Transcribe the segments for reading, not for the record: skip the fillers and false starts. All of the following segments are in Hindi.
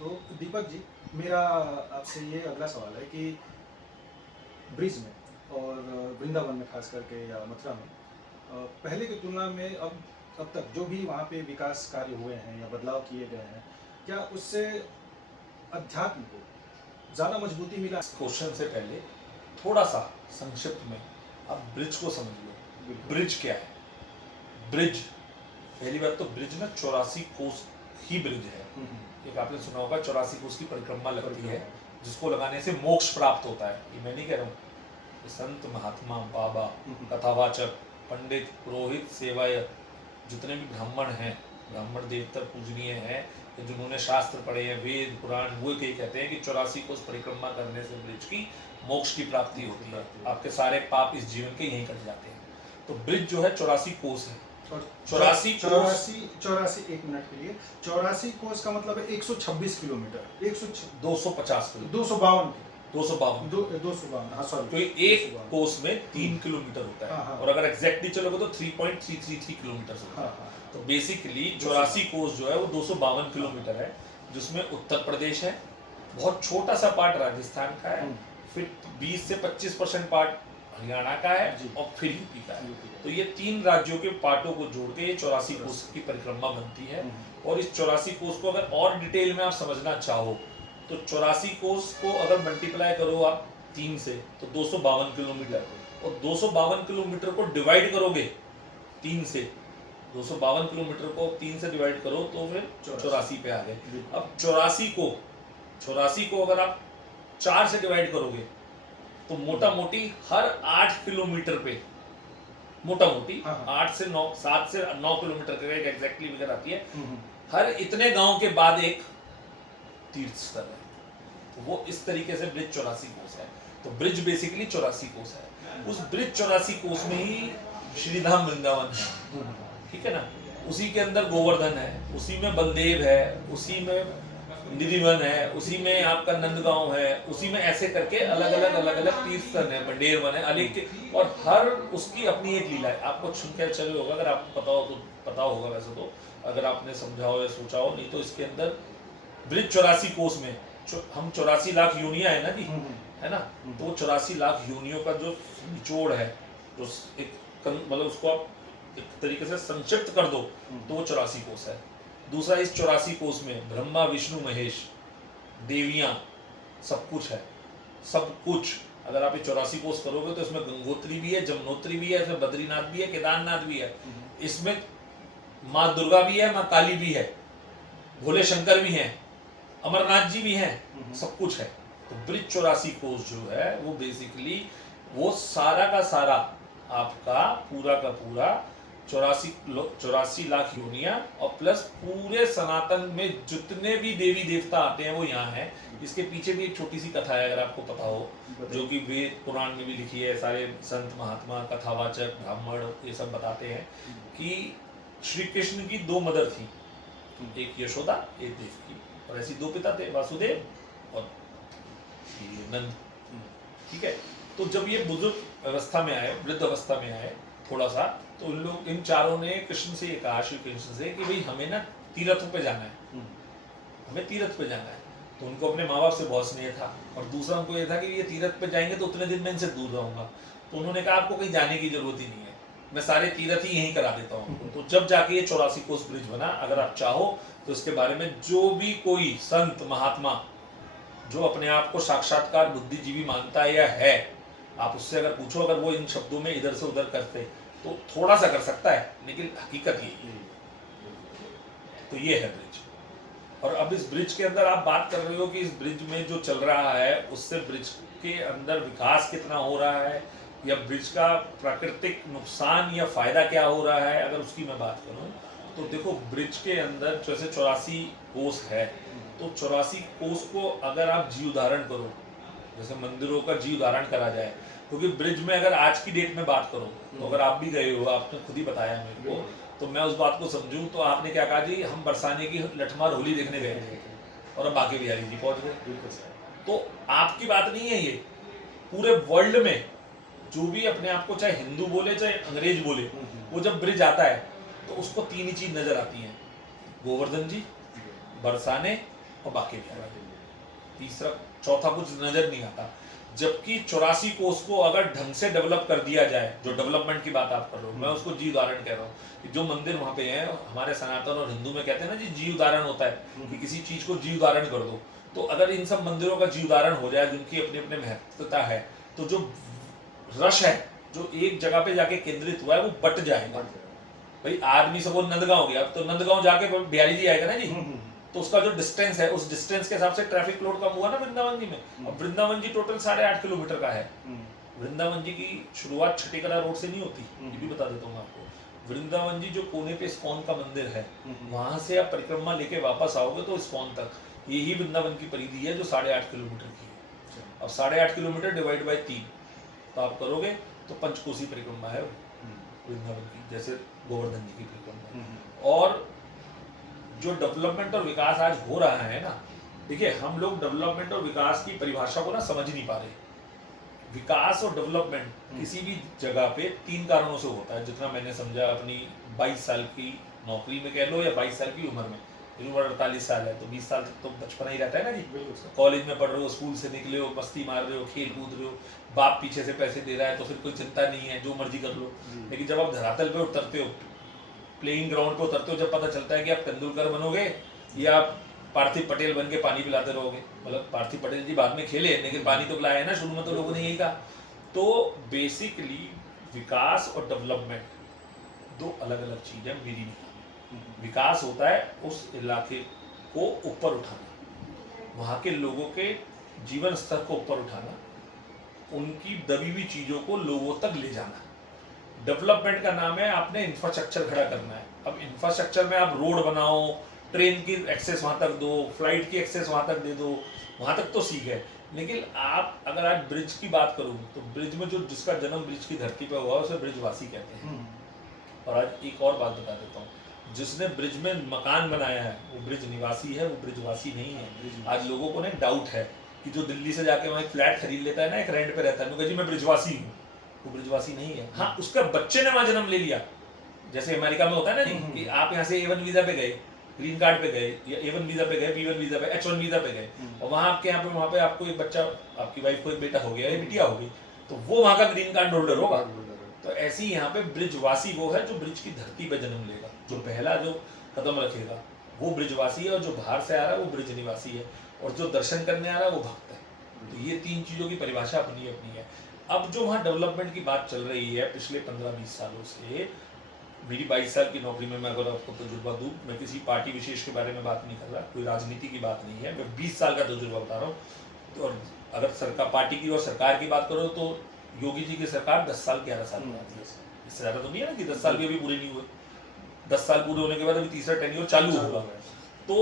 तो दीपक जी, मेरा आपसे ये अगला सवाल है कि ब्रिज में और वृंदावन में खास करके या मथुरा में पहले की तुलना में अब तक जो भी वहाँ पे विकास कार्य हुए हैं या बदलाव किए गए हैं, क्या उससे अध्यात्म को ज़्यादा मजबूती मिला? क्वेश्चन से पहले थोड़ा सा संक्षिप्त में आप ब्रिज को समझ लो। ब्रिज क्या है? ब्रिज, पहली बात तो ब्रिज ना 84 कोस ही ब्रिज है। एक आपने सुना होगा 84 कोस की परिक्रमा लगती है, जिसको लगाने से मोक्ष प्राप्त होता है। ये मैं नहीं कह रहा हूँ, संत महात्मा बाबा कथावाचक पंडित पुरोहित सेवाय जितने भी ब्राह्मण हैं, ब्राह्मण देवता पूजनीय हैं, जिन्होंने शास्त्र पढ़े हैं, वेद पुराण, वो कहीं कहते हैं कि 84 कोस परिक्रमा करने से ब्रिज की मोक्ष की प्राप्ति होती है। आपके सारे पाप इस जीवन के यहीं कट जाते हैं। तो ब्रिज जो है 84 कोस है। 84 एक मिनट के लिए 84 कोस का मतलब है 126 किलोमीटर, 250 किलोमीटर, 252 252 हाँ सॉरी। तो एक कोस में 3 किलोमीटर होता है। हाँ। और अगर एग्जैक्टली चलोगे तो 3.333 किलोमीटर होता है। हाँ। तो बेसिकली 84 कोस जो है वो 252 किलोमीटर है, जिसमें उत्तर प्रदेश है, बहुत छोटा सा पार्ट राजस्थान का है, फिर 20 से 25% पार्ट हरियाणा का है और फिर यूपी का है। तो ये 3 राज्यों के पार्टों को जोड़ के ये 84 कोस की परिक्रमा बनती है। और इस 84 कोस को अगर और डिटेल में आप समझना चाहो तो 84 कोस को अगर मल्टीप्लाई करो आप 3 से तो 252 किलोमीटर, और 252 किलोमीटर को डिवाइड करोगे 3 से, 252 किलोमीटर को 3 से डिवाइड करो तो फिर 84 पे आ गए। अब 84 को अगर आप 4 से डिवाइड करोगे तो मोटा मोटी हर 8 किलोमीटर पे, मोटा मोटी 8 से 9, 7 से 9 किलोमीटर के एक एग्जैक्टली फिगर आती है, हर इतने गांव के बाद एक तीर्थ स्थल है। तो वो इस तरीके से ब्रिज 84 कोस है। तो ब्रिज बेसिकली 84 कोस है। उस ब्रिज 84 कोस में ही श्रीधाम वृंदावन है, ठीक है ना। उसी के अंदर गोवर्धन है, उसी में बलदेव है, उसी में निधिवन है, उसी में आपका नंदगांव है, उसी में ऐसे करके अलग अलग तीर्थ स्थल है, बंडेर वन है, अनेक, और हर उसकी अपनी एक लीला है। आपको सुनकर चले होगा, अगर आपको पता हो तो पता होगा, वैसे तो अगर आपने समझा हो या सोचा हो, नहीं तो इसके अंदर ब्रिज 84 कोस में हम 84 लाख यूनिया है ना जी, है ना। तो 84 लाख यूनियों का जो निचोड़ है, जो एक मतलब उसको आप एक तरीके से संक्षिप्त कर दो तो वो 84 कोस है। दूसरा, इस 84 कोस में ब्रह्मा विष्णु महेश देवियां सब कुछ है, सब कुछ। अगर आप ये 84 कोस करोगे तो इसमें गंगोत्री भी है, जमुनोत्री भी है, इसमें बद्रीनाथ भी है, केदारनाथ भी है, इसमें माँ दुर्गा भी है, माँ काली भी है, भोले शंकर भी हैं, अमरनाथ जी भी हैं, सब कुछ है। तो ब्रिज 84 कोस जो है वो बेसिकली वो सारा का सारा आपका पूरा का पूरा 84 लाख योनिया और प्लस पूरे सनातन में जितने भी देवी देवता आते हैं वो यहाँ है। इसके पीछे भी एक छोटी सी कथा है, अगर आपको पता हो, जो कि वेद पुराण में भी लिखी है। सारे संत महात्मा कथावाचक ब्राह्मण ये सब बताते हैं कि श्री कृष्ण की 2 मदर थी, एक यशोदा एक देवकी, और ऐसी 2 पिता थे, वासुदेव और नंद, ठीक है। तो जब ये बुजुर्ग अवस्था में आए, वृद्ध अवस्था में आए थोड़ा सा, तो इन चारों ने कृष्ण से कहा, श्री कृष्ण से, कि भाई हमें ना तीर्थों पे जाना है, हमें तीर्थ पे जाना है। तो उनको अपने माँ बाप से बहुत स्नेह था, और दूसरा उनको ये था कि ये तीर्थ पे जाएंगे तो उतने दिन मैं इनसे दूर रहूंगा। तो उन्होंने कहा आपको कहीं जाने की जरूरत ही नहीं है, मैं सारे तीर्थ ही यहीं करा देता हूँ। तो जब जाके ये 84 कोस ब्रिज बना। अगर आप चाहो तो इसके बारे में जो भी कोई संत महात्मा जो अपने आप को साक्षात्कार बुद्धिजीवी मानता है या है, आप उससे अगर पूछो, अगर वो इन शब्दों में इधर से उधर करते तो थोड़ा सा कर सकता है, लेकिन हकीकत यही है। तो ये है ब्रिज। और अब इस ब्रिज के अंदर आप बात कर रहे हो कि इस ब्रिज में जो चल रहा है उससे ब्रिज के अंदर विकास कितना हो रहा है, या ब्रिज का प्राकृतिक नुकसान या फायदा क्या हो रहा है, अगर उसकी मैं बात करूं तो देखो, ब्रिज के अंदर जैसे 84 कोस है, तो 84 कोस को अगर आप जीव धारण करो, जैसे मंदिरों का जीव धारण करा जाए, क्योंकि ब्रिज में अगर आज की डेट में बात करो तो अगर आप भी गए हो, आपने खुद ही बताया मेरे को, तो मैं उस बात को समझूं तो आपने क्या कहा जी, हम बरसाने की लठमार होली देखने गए थे और अब बाकी बिहारी जी पहुंच गए। तो आपकी बात नहीं है ये, पूरे वर्ल्ड में जो भी अपने आप को चाहे हिंदू बोले चाहे अंग्रेज बोले, वो जब ब्रिज आता है तो उसको 3 ही चीज नजर आती है, गोवर्धन जी, बरसाने और बाकी बिहारी। तीसरा चौथा कुछ नजर नहीं आता। जबकि 84 कोस को अगर ढंग से डेवलप कर दिया जाए, जो डेवलपमेंट की बात आप कर रहे हो, मैं उसको जी उदाहरण कह रहा हूँ कि जो मंदिर वहाँ पे हैं, हमारे सनातन और हिंदू में कहते हैं ना जी उदाहरण होता है कि किसी चीज को जी उदाहरण कर दो। तो अगर इन सब मंदिरों का जी उदाहरण हो जाए, जिनकी अपनी अपनी महत्वता है, तो जो रश है जो एक जगह पे जाके केंद्रित हुआ है वो बट जाएगा। भाई आदमी सब नंदगांव गया, तो नंदगांव जाके बिहारी जी आएगा ना जी, तो उसका जो डिस्टेंस है, उस डिस्टेंस के हिसाब से ट्रैफिक लोड कम हुआ ना वृंदावन जी में। अब वृंदावन जी टोटल 8.5 किलोमीटर का है। वृंदावन जी की शुरुआत छठीकला रोड से नहीं होती, ये भी बता देता हूँ आपको। वृंदावन जी जो कोने पे इस्कॉन का मंदिर है, वहां से आप परिक्रमा लेके वापस आओगे तो इस्कॉन तक यही वृंदावन की परिधि है जो 8.5 किलोमीटर की है। अब 8.5 किलोमीटर डिवाइड बाई 3 तो आप करोगे तो पंचकोसी परिक्रमा है वृंदावन की, जैसे गोवर्धन जी की परिक्रमा। और जो डेवलपमेंट और विकास आज हो रहा है ना, देखिए हम लोग डेवलपमेंट और विकास की परिभाषा को ना समझ नहीं पा रहे। विकास और डेवलपमेंट किसी भी जगह पे 3 कारणों से होता है, जितना मैंने समझा अपनी 22 साल की नौकरी में कह लो या 22 साल की उम्र में। मेरी उम्र 48 साल है, तो 20 साल तक तो बचपना ही रहता है ना जी। कॉलेज में पढ़ रहे हो, स्कूल से निकले हो, मस्ती मार रहे हो, खेल कूद रहे हो, बाप पीछे से पैसे दे रहा है तो फिर कोई चिंता नहीं है, जो मर्जी कर लो। लेकिन जब आप धरातल पे उतरते हो, प्लेइंग ग्राउंड पे उतरते हो, जब पता चलता है कि आप तेंदुलकर बनोगे या आप पार्थिव पटेल बन के पानी पिलाते रहोगे। मतलब पार्थिव पटेल जी बाद में खेले, लेकिन पानी तो पिलाया है ना, शुरू में तो लोगों ने यही कहा। तो बेसिकली विकास और डेवलपमेंट 2 अलग अलग चीजें मेरी नहीं। विकास होता है उस इलाके को ऊपर उठाना, वहाँ के लोगों के जीवन स्तर को ऊपर उठाना, उनकी दबी हुई चीज़ों को लोगों तक ले जाना। डेवलपमेंट का नाम है आपने इंफ्रास्ट्रक्चर खड़ा करना है। अब इंफ्रास्ट्रक्चर में आप रोड बनाओ, ट्रेन की एक्सेस वहाँ तक दो, फ्लाइट की एक्सेस वहाँ तक दे दो, वहाँ तक तो सीख है। लेकिन आप अगर आज ब्रिज की बात करूँ तो ब्रिज में जो जिसका जन्म ब्रिज की धरती पर हुआ उसे ब्रिजवासी कहते हैं। और आज एक और बात बता देता हूँ, जिसने ब्रिज में मकान बनाया है वो ब्रिज निवासी है, वो ब्रिजवासी नहीं है। आज लोगों को ना डाउट है कि जो दिल्ली से जाके वहाँ एक फ्लैट खरीद लेता है ना, एक रेंट पे रहता है, जी मैं ब्रिजवासी हूँ, वो ब्रिजवासी नहीं है। हाँ, उसका बच्चे ने वहाँ जन्म ले लिया, जैसे अमेरिका में होता है ना जी कि आप यहाँ से A1 वीजा पे गए, ग्रीन कार्ड पे गए, या A1 वीजा पे गए, B1 वीजा पे, H1 वीजा पे गए, और वहाँ आपके यहाँ पे वहाँ पे आपको एक बच्चा, आपकी वाइफ को एक बेटा हो गया या बिटिया हो गई, तो वो वहाँ का ग्रीन कार्ड होल्डर होगा। तो ऐसे ही यहाँ पे ब्रिजवासी वो है जो ब्रिज की धरती पे जन्म लेगा, जो पहला जो कदम रखेगा वो ब्रिजवासी है, और जो बाहर से आ रहा है वो ब्रिज निवासी है, और जो दर्शन करने आ रहा है वो भक्त है। तो ये 3 चीज़ों की परिभाषा अपनी अपनी है। अब जो वहाँ डेवलपमेंट की बात चल रही है पिछले 15-20 सालों से, मेरी 22 साल की नौकरी में मैं अगर आपको तजुर्बा दूँ, मैं किसी पार्टी विशेष के बारे में बात नहीं कर रहा, कोई राजनीति की बात नहीं है, मैं 20 साल का तजुर्बा बता रहा हूँ। तो और अगर सरकार पार्टी की और सरकार की बात करो तो योगी जी की सरकार 10 साल 11 साल बनाती है, इससे ज़्यादा तो नहीं है ना कि 10 साल भी अभी पूरे नहीं हुए। 10 साल पूरे होने के बाद अभी तीसरा टेन्योर चालू होगा। तो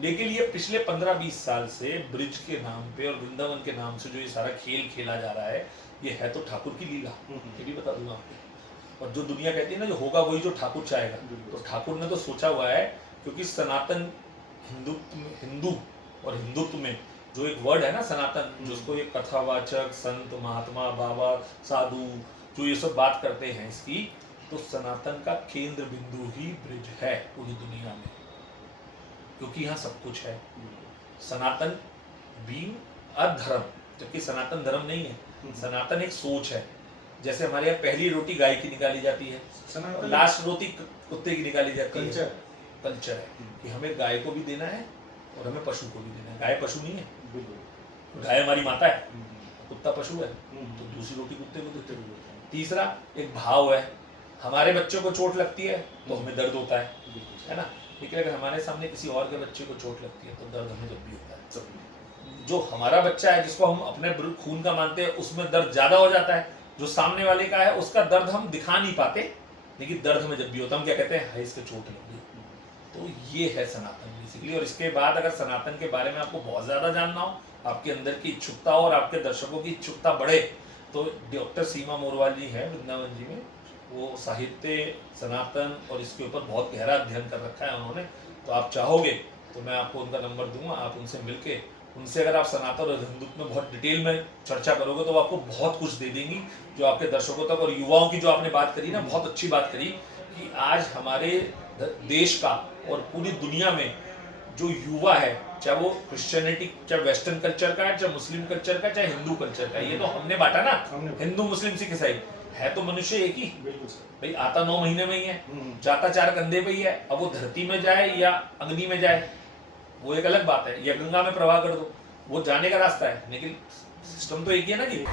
लेकिन ये पिछले 15-20 साल से ब्रिज के नाम पे और वृंदावन के नाम से जो ये सारा खेल खेला जा रहा है, ये है तो ठाकुर की लीला, ये भी बता दूंगा आपको। और जो दुनिया कहती है ना जो होगा वही जो ठाकुर चाहेगा, तो ठाकुर ने तो सोचा हुआ है, क्योंकि सनातन हिंदू और हिंदुत्व में जो एक वर्ड है ना सनातन, जिसको ये कथावाचक, संत, महात्मा, बाबा, साधु जो ये सब बात करते हैं इसकी, तो सनातन का केंद्र बिंदु ही ब्रिज है पूरी दुनिया में, क्योंकि यहाँ सब कुछ है। सनातन बीइंग अधर्म, जबकि सनातन धर्म नहीं है, सनातन एक सोच है। जैसे हमारे यहाँ पहली रोटी गाय की निकाली जाती है, लास्ट रोटी कुत्ते की निकाली जाती है, कल्चर है कि हमें गाय को भी देना है और हमें पशु को भी देना है। गाय पशु नहीं है, गाय हमारी माता है, कुत्ता पशु है, तो दूसरी रोटी कुत्ते को देते हैं। तीसरा एक भाव है, हमारे बच्चों को चोट लगती है तो हमें दर्द होता है ना, लेकिन अगर हमारे सामने किसी और के बच्चे को चोट लगती है तो दर्द हमें जब भी होता है। जो हमारा बच्चा है जिसको हम अपने खून का मानते हैं उसमें दर्द ज्यादा हो जाता है, जो सामने वाले का है उसका दर्द हम दिखा नहीं पाते, लेकिन दर्द हमें जब भी होता है हम क्या कहते हैं, हाय इसके चोट लगी। तो ये है सनातन बेसिकली। और इसके बाद अगर सनातन के बारे में आपको बहुत ज्यादा जानना हो, आपके अंदर की इच्छुकता हो और आपके दर्शकों की इच्छुकता बढ़े, तो डॉक्टर सीमा मोरवाल जी है वृंदावन जी में, वो साहित्य सनातन और इसके ऊपर बहुत गहरा अध्ययन कर रखा है उन्होंने। तो आप चाहोगे तो मैं आपको उनका नंबर दूंगा, आप उनसे मिलके उनसे अगर आप सनातन और हिंदुत्व में बहुत डिटेल में चर्चा करोगे तो वो आपको बहुत कुछ दे देंगी जो आपके दर्शकों तक। और युवाओं की जो आपने बात करी ना, बहुत अच्छी बात करी कि आज हमारे देश का और पूरी दुनिया में जो युवा है, चाहे वो क्रिश्चियनिटी, चाहे वेस्टर्न कल्चर का है, चाहे मुस्लिम कल्चर का, चाहे हिंदू कल्चर का, ये तो हमने बांटा ना, हमने हिंदू मुस्लिम सिख ईसाई, है तो मनुष्य एक ही बिल्कुल सर। भाई। आता 9 महीने में ही है, जाता 4 कंधे पे ही है। अब वो धरती में जाए या अग्नि में जाए वो एक अलग बात है, या गंगा में प्रवाह कर दो, वो जाने का रास्ता है, लेकिन सिस्टम तो एक ही है ना जी।